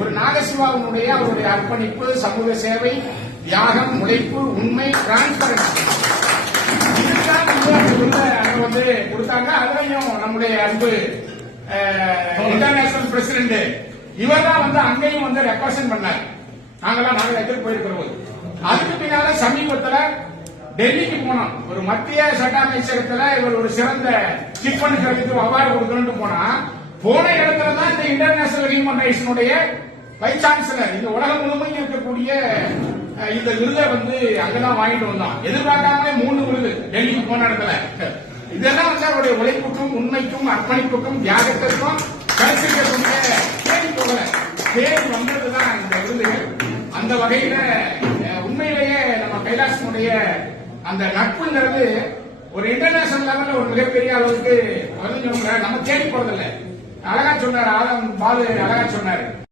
ஒரு நாகசிவாவுடைய அவருடைய அர்ப்பணிப்பு, சமூக சேவை, தியாகம், உழைப்பு, உண்மை, டிரான்ஸ்பரன்சி இதுதான் வந்து கொடுத்தாங்க. அதுலயும் நம்முடைய அன்பு இன்டர்நேஷனல் பிரசிடென்ட் இவர் தான் வந்து அங்கேயும் வந்து ரெப்ரசென்ட் பண்ணார். நாங்க எதிர்த்து போயிருக்கிறோம். அதுக்கு பின்னால சமீபத்தில் டெல்லிக்கு போனோம். ஒரு மத்திய சட்ட அமைச்சகத்தில் இவர் ஒரு சிறந்த சிப்பன் கருத்துக்கு அவார்டு கொடுக்கணும்னு போன இடத்துல தான் இந்த இன்டர்நேஷனல் ஹியூமன் ரைட்ஸினுடைய வைஸ் சான்சலர் இந்த உலகம் முழுமையும் இருக்கக்கூடிய இந்த விருதை வந்து அங்கதான் வாங்கிட்டு வந்தோம். எதிர்பார்க்காமலே 3 விருது டெல்லிக்கு போன இடத்துல. இதெல்லாம் வந்து அவருடைய உழைப்புக்கும், உண்மைக்கும், அர்ப்பணிப்புக்கும், தியாகத்திற்கும், கருத்துக்கும் தேடி போகல, தேடி வந்ததுதான் இந்த விருதுகள். அந்த வகையில உண்மையிலேயே நம்ம கைலாசனுடைய அந்த நட்புங்கிறது ஒரு இன்டர்நேஷனல் லெவல்ல ஒரு மிகப்பெரிய அளவுக்கு நம்ம தேடி போறதில்லை. அழகா சொன்னார், பாலு அழகா சொன்னாரு.